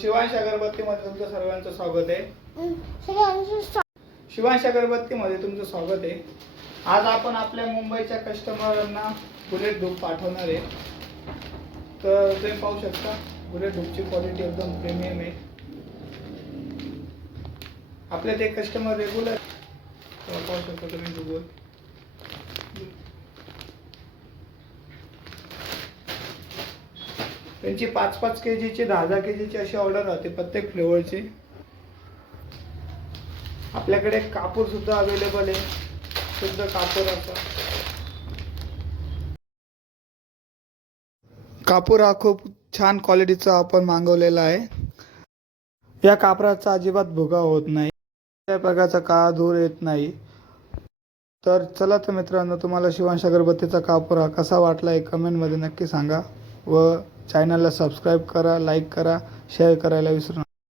शिवांश अगरबत्तीमध्ये तुमचं सर्वांचं स्वागत आहे. शिवांश अगरबत्तीमध्ये तुमचं स्वागत आहे. आज आपण आपल्या मुंबईच्या कस्टमरांना बुलेट धूप पाठवणार आहे. तर तुम्ही पाहू शकता बुलेट धूपची क्वालिटी एकदम प्रीमियम आहे. आपले ते कस्टमर रेग्युलर पाहू शकता तुम्ही धूप. त्यांची 5-5 केजीची 10-10 केजीची अशी ऑर्डर राहते प्रत्येक फ्लेवरची. आपल्याकडे कापूर सुद्धा अवेलेबल आहे, शुद्ध कापूराचा. कापूर हा खूप छान क्वालिटीचा आपण मागवलेला आहे. या कापराचा अजिबात भुगा होत नाही, त्या प्रकारचा काळा धूर येत नाही. तर चला तर मित्रांनो, तुम्हाला शिवांश अगरबत्तीचा कापूर हा कसा वाटला आहे कमेंटमध्ये नक्की सांगा व चॅनलला सबस्क्राईब करा, लाईक करा, शेअर करायला विसरू नका.